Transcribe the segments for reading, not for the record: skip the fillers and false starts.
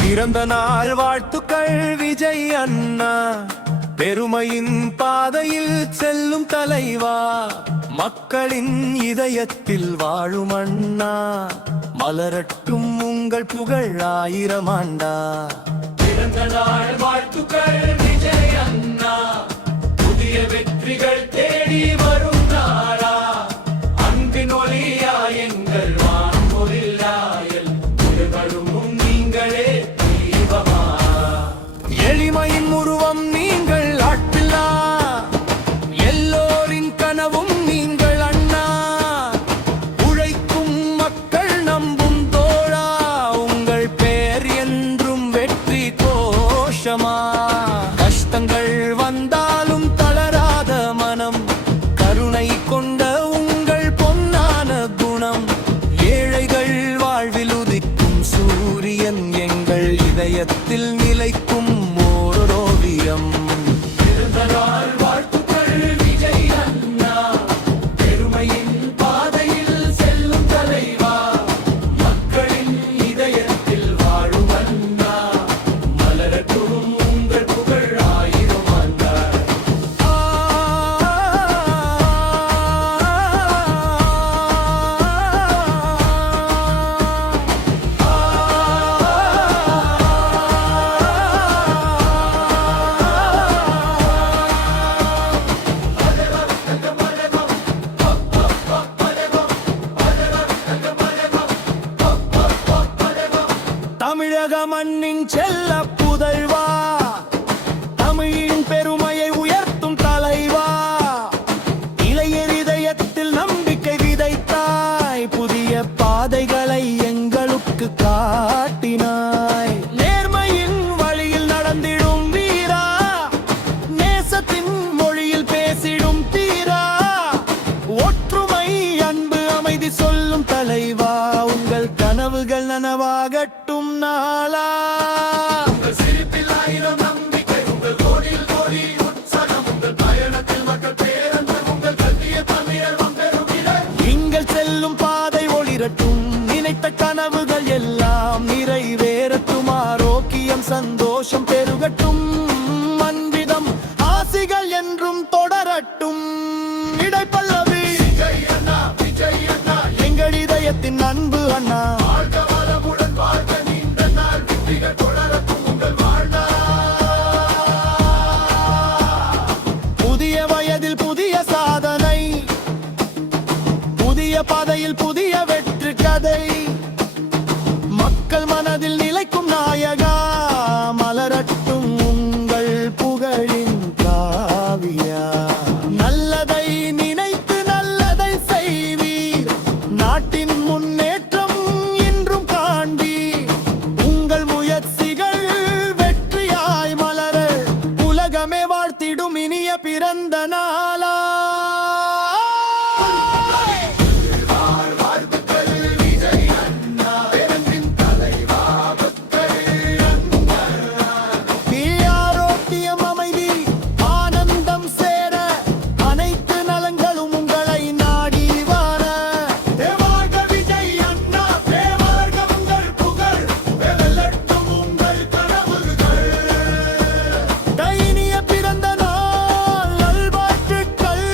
பிறந்த நாள் வாழ்த்துக்கள் விஜய் அண்ணா, பெருமையின் பாதையில் செல்லும் தலைவா, மக்களின் இதயத்தில் வாழும் அண்ணா, மலரட்டும் உங்கள் புகழ் 1000 ஆண்டா. பிறந்த நாள் வாழ்த்துக்கள் விஜய் அண்ணா, புதிய வெற்றிகள் தேடி வரும் நாளா, அன்பின் ஒளியா எங்கள் வான்பொழிலாயல், முழுவதும் நீங்களே தீபமா. எளிமையின் உருவம் நீங்கள், ஆட்பில்லா எல்லோரின் கனவும் நீங்கள் அண்ணா, உழைக்கும் மக்கள் நம்பும் தோழா, உங்கள் பெயர் என்றும் வெற்றி கோஷமா. கஷ்டங்கள் வந்தாலும் தளராத மனம், கருணை கொண்ட உங்கள் பொன்னான குணம், ஏழைகள் வாழ்வில் உதிக்கும் சூரியன், எங்கள் இதயத்தில் நிலைக்கும் ஓரோவியம். பிறந்த நாள் வாழ்த்துக்கள் விஜய் அண்ணா, பெருமையின் பாதையில் செல்லும் தலைவா, மக்களின் இதயத்தில் வாழும் அண்ணா, மலரட்டும் உங்கள் புகழ் 1000 ஆண்டா. தமிழக மண்ணின் செல்ல புதல்வா, தமிழின் பெருமையை உயர்த்தும் தலைவா, இளையர் இதயத்தில் நம்பிக்கை விதைத்தாய், புதிய பாதைகளை எங்களுக்கு காட்டினாய். நேர்மையின் வழியில் நடந்திடும் வீரா, நேசத்தின் மொழியில் பேசிடும் தீரா, ஒற்றுமை அன்பு அமைதி சொல்லும் தலைவா, உங்கள் கனவுகள் நனவாகட்டும் நாளா. உங்கள் சிரிப்பில் 1000 நம்பிக்கை, உங்கள் கோடியில் கோடி உற்சாகம், உங்கள் பயணத்தில் மக்கள் பேரன்பு, உங்கள் கல்விய தமிழர் வம்பெறுகிற. நீங்கள் செல்லும் பாதை ஒளிரட்டும், நினைத்த கனவுகள் எல்லாம் நிறைவேறட்டும், ஆரோக்கியம் சந்தோஷம் பெருகட்டும், அன்பிதம் ஆசிகள் என்றும் தொடரட்டும். இடைப்பல்லவி விஜய் அண்ணா, விஜய் அண்ணா, எங்கள் இதயத்தின் அன்பு அண்ணா, வாழ்க வளமுடன் வாழ்க நீண்ட நாள் வெற்றிகள் தொடரட்டும் உங்கள் வாழ்நாள். புதிய வயதில் புதிய சாதனை, புதிய பாதையில் புதிய வெற்றி கதை, மக்கள் மனதில் நிலைக்கும் நாயகா, மலரட்டும் உங்கள் புகழின் காவியா. நல்லதை நினைத்து நல்லதை செய்வீர், நாட்டின் முன்னேற்றம் இன்றும் காண்பீர், உங்கள் முயற்சிகள் வெற்றியாய் மலர உலகமே வாழ்த்திடும் இனிய பிறந்த நாளா. வாழ்த்துக்கள் விஜய் அண்ணா, பெருந்தின் தலைவா, மக்கள் அண்ணா. ஆரோக்கியம் அமைதி ஆனந்தம் சேர, அனைத்து நலங்களும் உங்களை நாடி வர. வாழ்க விஜய் அண்ணா, வாழ்க உங்கள் புகழ், வெல்லட்டும் உங்கள் கனவுகள். தைனிய பிறந்த நாள் நல்வாழ்த்துக்கள்.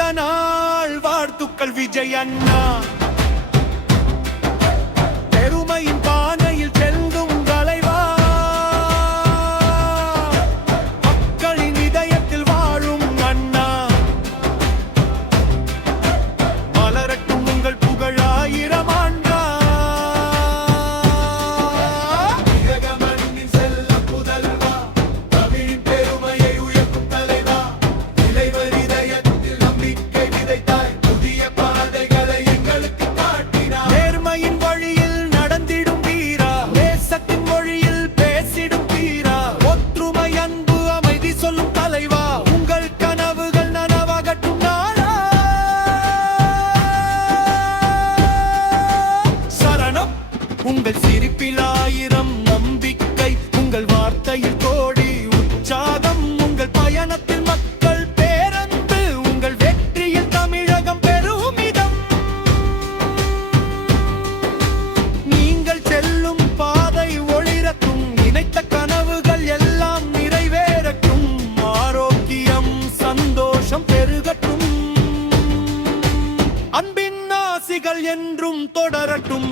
பிறந்த நாள் வாழ்த்துக்கள் விஜய் அண்ணா. பெருமையின் பானையில் செல்லும் தலைவா, மக்களின் இதயத்தில் வாழும் அண்ணா. மலரட்டும் உங்கள் புகழ் 1000 ஆண்டா. மண்ணின் செல்ல புதல்வா, தமிழின் பெருமையை உயர்த்தும் தலைவா. இளைவர் இதயத்தில் நம்பிக்கை விதைத்தாய், புதிய பாதைகளை எங்களுக்கு காட்டினாய். நேர்மையின் வழியில் நடந்திடும் வீரா, தேசத்தின் மொழியில் பேசிடும் வீரா. ஒற்றுமை அன்பு அமைதி சொல்லும் தலைவா, உங்கள் கனவுகள் நனவாகட்டும் நாளா. சரணம் உங்கள் சிரிப்பில் 1000 நம்பிக்கை, உங்கள் வார்த்தையில் கோடி உற்சாகம். உங்கள் பயணத்தில் மக்கள் பேரன்பு, உங்கள் வெற்றியில் தமிழகம் பெருமிதம். நீங்கள் செல்லும் பாதை ஒளிரட்டும், நினைத்த கனவுகள் எல்லாம் நிறைவேறட்டும். ஆரோக்கியம் சந்தோஷம் பெருகட்டும், அன்பின் ஆசிகள் என்றும் தொடரட்டும்.